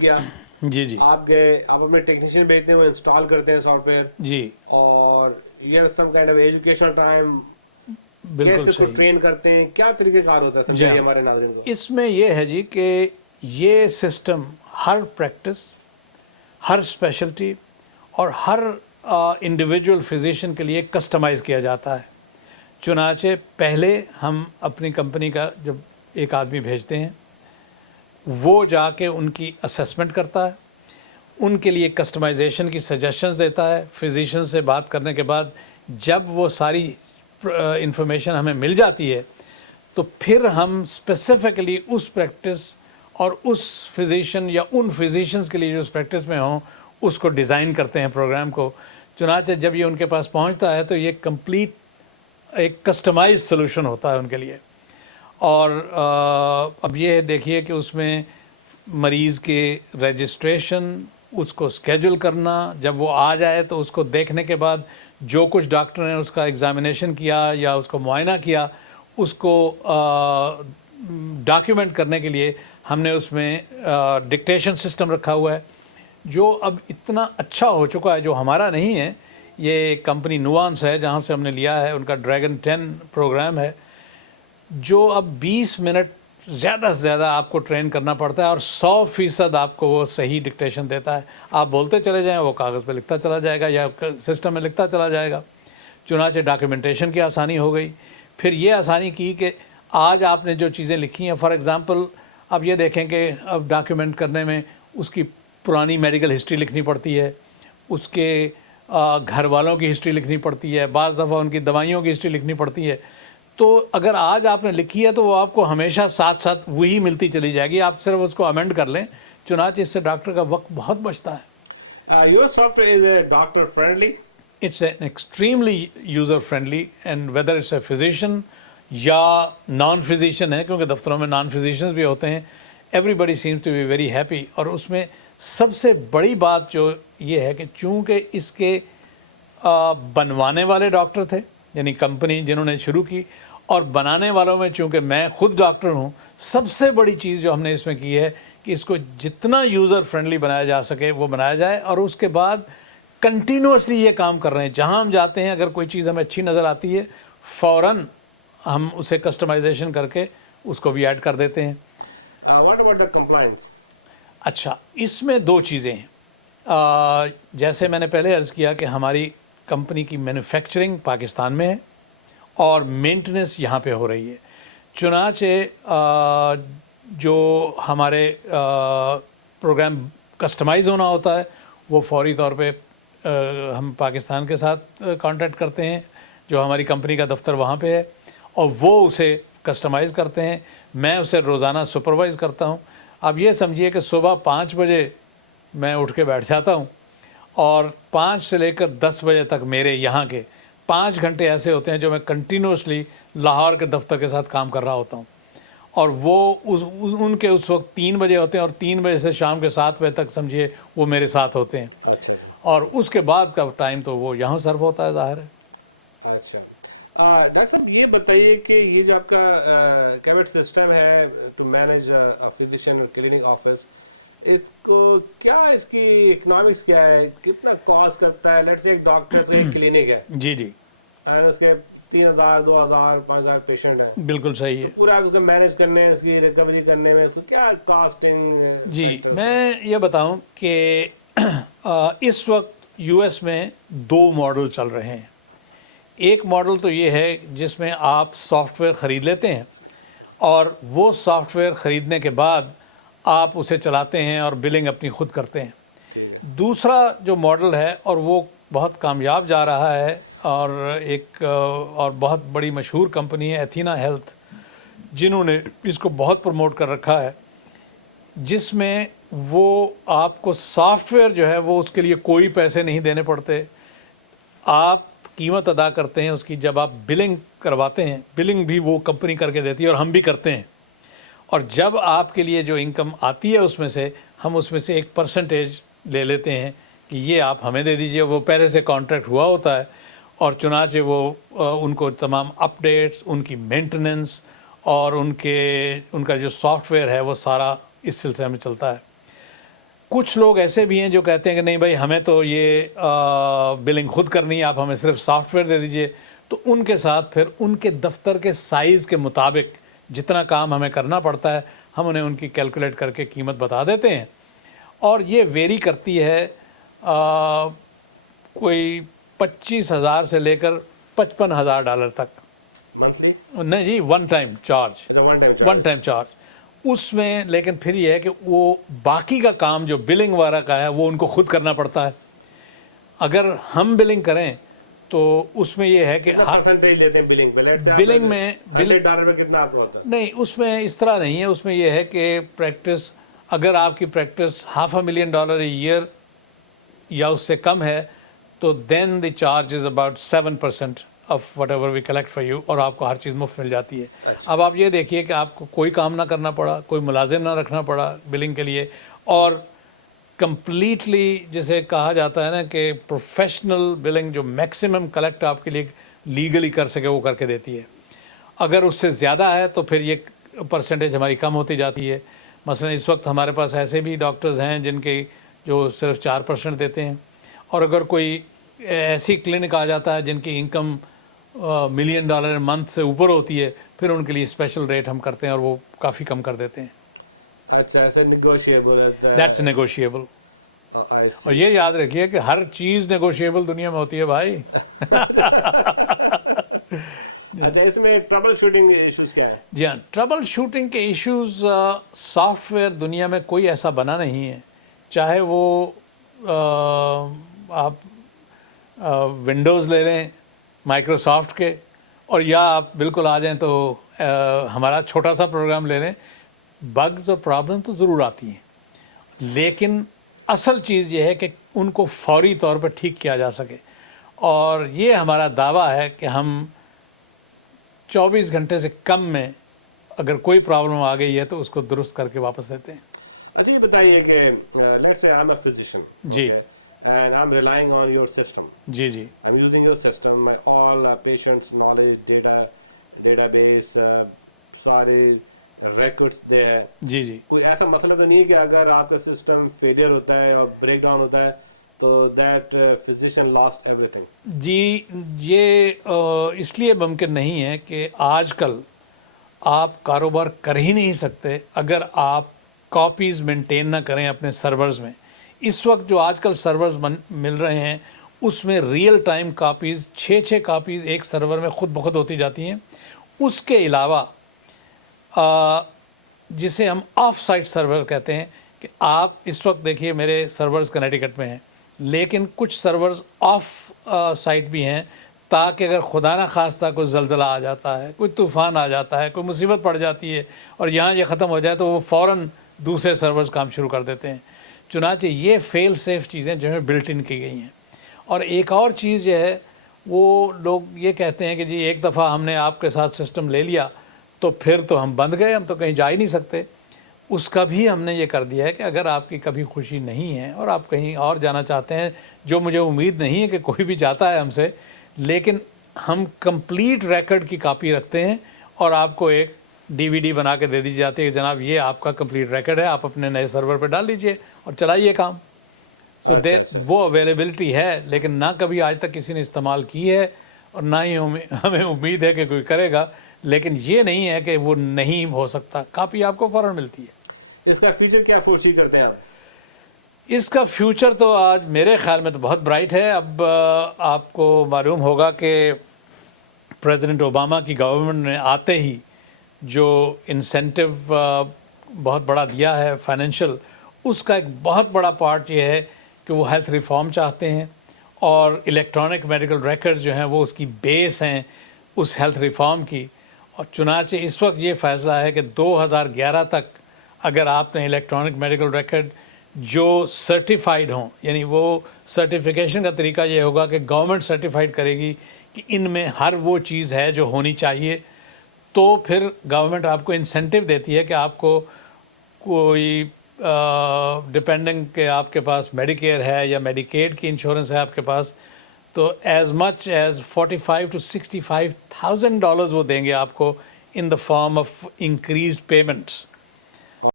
کیا. جی جی آپ گئے, آپ اپنے ٹیکنیشین بھیجتے ہیں, وہ انسٹال کرتے ہیں سافٹ ویئر, جی اور یہ some kind of educational time, بالکل کیسے اس کو صحیح. ٹرین کرتے ہیں, کیا طریقہ کار ہوتا ہے, جی سمجھائیے ہاں, ہمارے ناظرین کو. اس میں یہ ہے جی کہ یہ سسٹم ہر پریکٹس, ہر اسپیشلٹی اور ہر انڈیویجول فزیشین کے لیے کسٹمائز کیا جاتا ہے. چنانچہ پہلے ہم اپنی کمپنی کا جب ایک آدمی بھیجتے ہیں, وہ جا کے ان کی اسیسمنٹ کرتا ہے, ان کے لیے کسٹمائزیشن کی سجیشنز دیتا ہے. فزیشین سے بات کرنے کے بعد جب وہ ساری انفارمیشن ہمیں مل جاتی ہے, تو پھر ہم اسپیسیفکلی اس پریکٹس اور اس فزیشین یا ان فزیشنز کے لیے جو اس پریکٹس میں ہوں اس کو ڈیزائن کرتے ہیں پروگرام کو. چنانچہ جب یہ ان کے پاس پہنچتا ہے تو یہ کمپلیٹ ایک کسٹمائز سلوشن ہوتا ہے ان کے لیے. اور اب یہ دیکھیے کہ اس میں مریض کے رجسٹریشن, اس کو اسکیجول کرنا, جب وہ آ جائے تو اس کو دیکھنے کے بعد جو کچھ ڈاکٹر نے اس کا ایگزامینیشن کیا یا اس کو معائنہ کیا, اس کو ڈاکیومنٹ کرنے کے لیے ہم نے اس میں ڈکٹیشن سسٹم رکھا ہوا ہے, جو اب اتنا اچھا ہو چکا ہے, جو ہمارا نہیں ہے. یہ کمپنی نوانس ہے جہاں سے ہم نے لیا ہے, ان کا ڈریگن 10 پروگرام ہے, جو اب 20 منٹ زیادہ سے زیادہ آپ کو ٹرین کرنا پڑتا ہے, اور 100% آپ کو وہ صحیح ڈکٹیشن دیتا ہے. آپ بولتے چلے جائیں, وہ کاغذ پہ لکھتا چلا جائے گا یا سسٹم میں لکھتا چلا جائے گا. چنانچہ ڈاکیومنٹیشن کی آسانی ہو گئی. پھر یہ آسانی کی کہ آج آپ نے جو چیزیں لکھی ہیں, فار ایگزامپل اب یہ دیکھیں کہ اب ڈاکیومنٹ کرنے میں اس کی پرانی میڈیکل ہسٹری لکھنی پڑتی ہے, اس کے گھر والوں کی ہسٹری لکھنی پڑتی ہے, بعض دفعہ ان کی دوائیوں کی ہسٹری لکھنی پڑتی ہے. تو اگر آج آپ نے لکھی ہے تو وہ آپ کو ہمیشہ ساتھ ساتھ وہی ملتی چلی جائے گی, آپ صرف اس کو امینڈ کر لیں. چنانچہ اس سے ڈاکٹر کا وقت بہت بچتا ہے. Your software is doctor friendly. It's an extremely user friendly, and whether it's a physician یا نان فزیشین ہے, کیونکہ دفتروں میں نان فزیشنز بھی ہوتے ہیں, everybody seems to be very happy. اور اس میں سب سے بڑی بات جو یہ ہے کہ چونکہ اس کے بنوانے والے ڈاکٹر تھے, یعنی کمپنی جنہوں نے شروع کی, اور بنانے والوں میں چونکہ میں خود ڈاکٹر ہوں, سب سے بڑی چیز جو ہم نے اس میں کی ہے کہ اس کو جتنا یوزر فرینڈلی بنایا جا سکے وہ بنایا جائے. اور اس کے بعد کنٹینیوسلی یہ کام کر رہے ہیں, جہاں ہم جاتے ہیں اگر کوئی چیز ہمیں اچھی نظر آتی ہے فوراً ہم اسے کسٹمائزیشن کر کے اس کو بھی ایڈ کر دیتے ہیں. What about the compliance? اچھا, اس میں دو چیزیں ہیں. جیسے میں نے پہلے عرض کیا کہ ہماری کمپنی کی مینوفیکچرنگ پاکستان میں ہے اور مینٹننس یہاں پہ ہو رہی ہے. چنانچہ جو ہمارے پروگرام کسٹمائز ہونا ہوتا ہے وہ فوری طور پہ ہم پاکستان کے ساتھ کانٹیکٹ کرتے ہیں, جو ہماری کمپنی کا دفتر وہاں پہ ہے, اور وہ اسے کسٹمائز کرتے ہیں. میں اسے روزانہ سپروائز کرتا ہوں. اب یہ سمجھیے کہ صبح 5 بجے میں اٹھ کے بیٹھ جاتا ہوں, اور 5 سے لے کر 10 بجے تک میرے یہاں کے 5 گھنٹے ایسے ہوتے ہیں جو میں کنٹینیوسلی لاہور کے دفتر کے ساتھ کام کر رہا ہوتا ہوں. اور وہ ان کے اس وقت 3 بجے ہوتے ہیں, اور 3 بجے سے شام کے 7 بجے تک سمجھیے وہ میرے ساتھ ہوتے ہیں. اچھا, اور اس کے بعد کا ٹائم تو وہ یہاں سرو ہوتا ہے, ظاہر ہے. اچھا. ڈاکٹر صاحب یہ بتائیے کہ یہ جو آپ کا کیبٹ سسٹم ہے to manage physician clinic office, اس کو کیا, اس کی اکنامکس کیا ہے, کتنا کاسٹ کرتا ہے؟ لیٹس سے ایک ڈاکٹر تو ایک کلینک ہے, جی جی, اور اس کے 3000 2000 5000 پیشنٹ ہیں, بالکل صحیح ہے. پورا اس کو مینیج کرنے, اس کی ریکوری کرنے میں تو کیا کاسٹنگ؟ جی, میں یہ بتاؤں کہ اس وقت یو ایس میں 2 ماڈل چل رہے ہیں. ایک ماڈل تو یہ ہے جس میں آپ سافٹ ویئر خرید لیتے ہیں, اور وہ سافٹ ویئر خریدنے کے بعد آپ اسے چلاتے ہیں اور بلنگ اپنی خود کرتے ہیں. دوسرا جو ماڈل ہے, اور وہ بہت کامیاب جا رہا ہے, اور ایک اور بہت بڑی مشہور کمپنی ہے ایتھینا ہیلتھ, جنہوں نے اس کو بہت پروموٹ کر رکھا ہے, جس میں وہ آپ کو سافٹ ویئر جو ہے وہ اس کے لیے کوئی پیسے نہیں دینے پڑتے, آپ قیمت ادا کرتے ہیں اس کی. جب آپ بلنگ کرواتے ہیں, بلنگ بھی وہ کمپنی کر کے دیتی ہے اور ہم بھی کرتے ہیں, اور جب آپ کے لیے جو انکم آتی ہے اس میں سے ہم اس میں سے 1% لے لیتے ہیں کہ یہ آپ ہمیں دے دیجئے. وہ پہلے سے کانٹریکٹ ہوا ہوتا ہے, اور چنانچہ وہ ان کو تمام اپ ڈیٹس, ان کی مینٹننس, اور ان کا جو سافٹ ویئر ہے وہ سارا اس سلسلے میں چلتا ہے. کچھ لوگ ایسے بھی ہیں جو کہتے ہیں کہ نہیں بھائی ہمیں تو یہ بلنگ خود کرنی ہے, آپ ہمیں صرف سافٹ ویئر دے دیجئے. تو ان کے ساتھ پھر ان کے دفتر کے سائز کے مطابق جتنا کام ہمیں کرنا پڑتا ہے ہم انہیں ان کی کیلکولیٹ کر کے قیمت بتا دیتے ہیں, اور یہ ویری کرتی ہے کوئی 25,000 سے لے کر $55,000 تک. منتھلی؟ نہیں جی, one time charge, one time charge. اس میں لیکن پھر یہ ہے کہ وہ باقی کا کام جو بلنگ وغیرہ کا ہے وہ ان کو خود کرنا پڑتا ہے. اگر ہم بلنگ کریں تو اس میں یہ ہے کہ پرسنٹیج لیتے ہیں بلنگ پہ؟ بلنگ میں $100 میں کتنا آپ کو ہوتا ہے؟ نہیں, اس میں اس طرح نہیں ہے. اس میں یہ ہے کہ پریکٹس, اگر آپ کی پریکٹس $500,000 اے ایئر یا اس سے کم ہے تو then the charge is about 7% of whatever we collect for you, اور آپ کو ہر چیز مفت مل جاتی ہے. اب آپ یہ دیکھیے کہ آپ کو کوئی کام نہ کرنا پڑا, کوئی ملازم نہ رکھنا پڑا بلنگ کے لیے, اور کمپلیٹلی جسے کہا جاتا ہے نا کہ پروفیشنل بلنگ جو میکسیمم کلیکٹ آپ کے لیے لیگلی کر سکے وہ کر کے دیتی ہے. اگر اس سے زیادہ ہے تو پھر یہ پرسنٹیج ہماری کم ہوتی جاتی ہے. مثلا اس وقت ہمارے پاس ایسے بھی ڈاکٹرز ہیں جن کے جو صرف 4% دیتے ہیں, اور اگر کوئی ایسی کلینک آ جاتا ہے جن کی انکم $1 ملین منتھ سے اوپر ہوتی ہے, پھر ان کے لیے اسپیشل ریٹ ہم کرتے ہیں اور وہ کافی کم کر دیتے ہیں. اچھا, ایسے نیگوشیبل ہے؟ That's negotiable. اور یہ یاد رکھیے کہ ہر چیز نیگوشیبل دنیا میں ہوتی ہے بھائی. اچھا, اس میں ٹربل شوٹنگ ایشوز کیا ہیں؟ جی ہاں, ٹربل شوٹنگ کے ایشوز, سافٹ ویئر دنیا میں کوئی ایسا بنا نہیں ہے, چاہے وہ آپ ونڈوز لے لیں مائکروسافٹ کے, اور یا آپ بالکل آ جائیں تو ہمارا چھوٹا سا پروگرام لے لیں. بگز اور پرابلم تو ضرور آتی ہیں, لیکن اصل چیز یہ ہے کہ ان کو فوری طور پر ٹھیک کیا جا سکے, اور یہ ہمارا دعویٰ ہے کہ ہم 24 گھنٹے سے کم میں اگر کوئی پرابلم آ گئی ہے تو اس کو درست کر کے واپس دیتے ہیں. اچھا, یہ بتائیے کہ let's say I am a physician, جی, and I'm relying on your system. جی جی, I'm using your system. My all patients' knowledge, database, سارے ریکارڈس دے ہے. جی جی, کوئی ایسا مسئلہ تو نہیں ہے کہ اگر آپ کا سسٹم فیلئر ہوتا ہے اور بریک ڈاؤن ہوتا ہے تو that physician last everything? جی, یہ اس لیے ممکن نہیں ہے کہ آج کل آپ کاروبار کر ہی نہیں سکتے اگر آپ کاپیز مینٹین نہ کریں اپنے سرورز میں. اس وقت جو آج کل سرورز مل رہے ہیں اس میں ریئل ٹائم کاپیز 6 کاپیز ایک سرور میں خود بخود ہوتی جاتی ہیں. اس کے علاوہ جسے ہم آف سائٹ سرور کہتے ہیں, کہ آپ اس وقت دیکھیے میرے سرورز کنیکٹیکٹ میں ہیں, لیکن کچھ سرورز آف سائٹ بھی ہیں, تاکہ اگر خدا نہ خواستہ کوئی زلزلہ آ جاتا ہے, کوئی طوفان آ جاتا ہے, کوئی مصیبت پڑ جاتی ہے اور یہاں یہ ختم ہو جائے تو وہ فوراً دوسرے سرورز کام شروع کر دیتے ہیں. چنانچہ یہ فیل سیف چیزیں جو ہیں بلٹ ان کی گئی ہیں. اور ایک اور چیز یہ ہے, وہ لوگ یہ کہتے ہیں کہ جی ایک دفعہ ہم نے آپ کے ساتھ سسٹم لے لیا تو پھر تو ہم بند گئے, ہم تو کہیں جا ہی نہیں سکتے. اس کا بھی ہم نے یہ کر دیا ہے کہ اگر آپ کی کبھی خوشی نہیں ہے اور آپ کہیں اور جانا چاہتے ہیں, جو مجھے امید نہیں ہے کہ کوئی بھی جاتا ہے ہم سے, لیکن ہم کمپلیٹ ریکارڈ کی کاپی رکھتے ہیں اور آپ کو ایک DVD بنا کے دے دی جاتی ہے کہ جناب یہ آپ کا کمپلیٹ ریکارڈ ہے, آپ اپنے نئے سرور پہ ڈال دیجئے اور چلائیے کام. سو وہ اویلیبلٹی ہے, لیکن نہ کبھی آج تک کسی نے استعمال کی ہے اور نہ ہی ہمیں امید ہے کہ کوئی کرے گا. لیکن یہ نہیں ہے کہ وہ نہیں ہو سکتا, کاپی آپ کو فوراً ملتی ہے. اس کا فیوچر کیا فورسی کرتے ہیں آپ؟ اس کا فیوچر تو آج میرے خیال میں تو بہت برائٹ ہے. اب آپ کو معلوم ہوگا کہ پریزیڈنٹ اوباما کی گورنمنٹ نے آتے ہی جو انسینٹیو بہت بڑا دیا ہے فائنینشیل, اس کا ایک بہت بڑا پارٹ یہ ہے کہ وہ ہیلتھ ریفارم چاہتے ہیں, اور الیکٹرانک میڈیکل ریکارڈ جو ہیں وہ اس کی بیس ہیں اس ہیلتھ ریفارم کی. اور چنانچہ اس وقت یہ فیصلہ ہے کہ 2011 تک اگر آپ نے الیکٹرانک میڈیکل ریکارڈ جو سرٹیفائیڈ ہوں, یعنی وہ سرٹیفیکیشن کا طریقہ یہ ہوگا کہ گورنمنٹ سرٹیفائیڈ کرے گی کہ ان میں ہر وہ چیز ہے جو ہونی چاہیے, تو پھر گورنمنٹ آپ کو انسینٹیو دیتی ہے کہ آپ کو کوئی ڈپینڈنگ کہ آپ کے پاس میڈیکیئر ہے یا میڈیکیڈ کی انشورنس ہے آپ کے پاس, تو ایز مچ ایز $45,000 to $65,000 وہ دیں گے آپ کو in the form of increased payments.